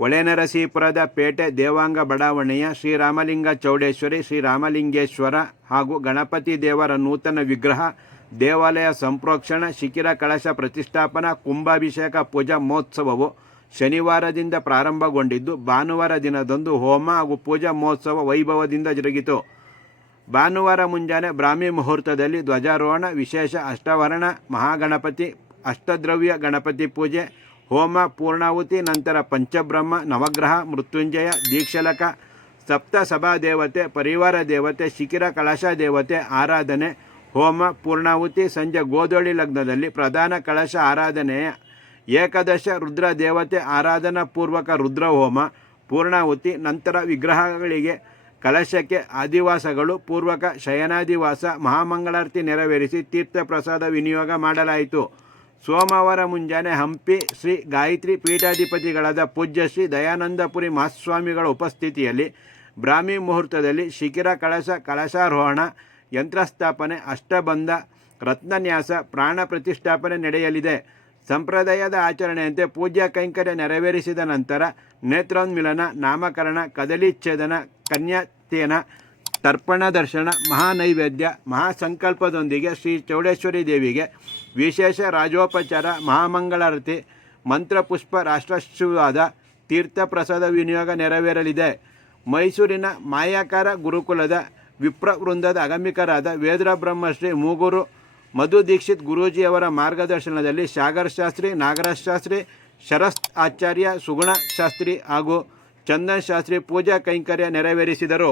ಹೊಳೆನರಸೀಪುರದ ಪೇಟೆ ದೇವಾಂಗ ಬಡಾವಣೆಯ ಶ್ರೀರಾಮಲಿಂಗ ಚೌಡೇಶ್ವರಿ, ಶ್ರೀರಾಮಲಿಂಗೇಶ್ವರ ಹಾಗೂ ಗಣಪತಿ ದೇವರ ನೂತನ ವಿಗ್ರಹ, ದೇವಾಲಯ ಸಂಪ್ರೋಕ್ಷಣ, ಶಿಖಿರ ಕಳಶ ಪ್ರತಿಷ್ಠಾಪನಾ, ಕುಂಭಾಭಿಷೇಕ, ಪೂಜಾ ಮಹೋತ್ಸವವು ಶನಿವಾರದಿಂದ ಪ್ರಾರಂಭಗೊಂಡಿದ್ದು, ಭಾನುವಾರ ದಿನದಂದು ಹೋಮ ಹಾಗೂ ಪೂಜಾ ಮಹೋತ್ಸವ ವೈಭವದಿಂದ ಜರುಗಿತು. ಭಾನುವಾರ ಮುಂಜಾನೆ ಬ್ರಾಹ್ಮಿ ಮುಹೂರ್ತದಲ್ಲಿ ಧ್ವಜಾರೋಹಣ, ವಿಶೇಷ ಅಷ್ಟವರ್ಣ, ಮಹಾಗಣಪತಿ, ಅಷ್ಟದ್ರವ್ಯ ಗಣಪತಿ ಪೂಜೆ ಹೋಮ ಪೂರ್ಣಾಹುತಿ, ನಂತರ ಪಂಚಬ್ರಹ್ಮ, ನವಗ್ರಹ, ಮೃತ್ಯುಂಜಯ, ದೀಕ್ಷಲಕ, ಸಪ್ತ ಸಭಾ ದೇವತೆ, ಪರಿವಾರ ದೇವತೆ, ಶಿಖಿರ ಕಳಶ ದೇವತೆ, ಆರಾಧನೆ, ಹೋಮ ಪೂರ್ಣಾಹುತಿ, ಸಂಜೆ ಗೋಧೋಳಿ ಲಗ್ನದಲ್ಲಿ ಪ್ರಧಾನ ಕಳಶ ಆರಾಧನೆಯ ಏಕದಶ ರುದ್ರ ದೇವತೆ, ಆರಾಧನಾ ಪೂರ್ವಕ ರುದ್ರ ಹೋಮ ಪೂರ್ಣಾಹುತಿ, ನಂತರ ವಿಗ್ರಹಗಳಿಗೆ ಕಲಶಕ್ಕೆ ಆದಿವಾಸಗಳು, ಪೂರ್ವಕ ಶಯನಾದಿವಾಸ, ಮಹಾಮಂಗಳಾರತಿ ನೆರವೇರಿಸಿ ತೀರ್ಥ ಪ್ರಸಾದ ವಿನಿಯೋಗ ಮಾಡಲಾಯಿತು. ಸೋಮವಾರ ಮುಂಜಾನೆ ಹಂಪಿ ಶ್ರೀ ಗಾಯತ್ರಿ ಪೀಠಾಧಿಪತಿಗಳಾದ ಪೂಜ್ಯ ಶ್ರೀ ದಯಾನಂದಪುರಿ ಮಹಾಸ್ವಾಮಿಗಳ ಉಪಸ್ಥಿತಿಯಲ್ಲಿ ಬ್ರಾಹ್ಮಿ ಮುಹೂರ್ತದಲ್ಲಿ ಶಿಖಿರ ಕಳಶ, ಕಳಶಾರೋಹಣ, ಯಂತ್ರಸ್ಥಾಪನೆ, ಅಷ್ಟಬಂಧ, ರತ್ನನ್ಯಾಸ, ಪ್ರಾಣ ಪ್ರತಿಷ್ಠಾಪನೆ ನಡೆಯಲಿದೆ. ಸಂಪ್ರದಾಯದ ಆಚರಣೆಯಂತೆ ಪೂಜ್ಯ ಕೈಂಕರ್ಯ ನೆರವೇರಿಸಿದ ನಂತರ ನೇತ್ರೋನ್ಮಿಲನ ನಾಮಕರಣ, ಕದಲಿಚ್ಛೇದನ ಕನ್ಯಾತೇನ ತರ್ಪಣ ದರ್ಶನ, ಮಹಾನೈವೇದ್ಯ, ಮಹಾಸಂಕಲ್ಪದೊಂದಿಗೆ ಶ್ರೀ ಚೌಡೇಶ್ವರಿ ದೇವಿಗೆ ವಿಶೇಷ ರಾಜೋಪಚಾರ ಮಹಾಮಂಗಳಾರತಿ ಮಂತ್ರಪುಷ್ಪ ರಾಷ್ಟ್ರಶುವಾದ ತೀರ್ಥ ಪ್ರಸಾದ ವಿನಿಯೋಗ ನೆರವೇರಲಿದೆ. ಮೈಸೂರಿನ ಮಾಯಾಕಾರ ಗುರುಕುಲದ ವಿಪ್ರವೃಂದದ ಅಗಮಿಕರಾದ ವೇದ್ರ ಬ್ರಹ್ಮಶ್ರೀ ಮೂಗೂರು, ಮಧು ದೀಕ್ಷಿತ್ ಗುರೂಜಿಯವರ ಮಾರ್ಗದರ್ಶನದಲ್ಲಿ ಸಾಗರ್ ಶಾಸ್ತ್ರಿ, ನಾಗರಾಜ್ ಶಾಸ್ತ್ರಿ ಶರತ್ ಆಚಾರ್ಯ, ಸುಗುಣ ಶಾಸ್ತ್ರಿ ಹಾಗೂ ಚಂದನ್ ಶಾಸ್ತ್ರಿ ಪೂಜಾ ಕೈಂಕರ್ಯ ನೆರವೇರಿಸಿದರು.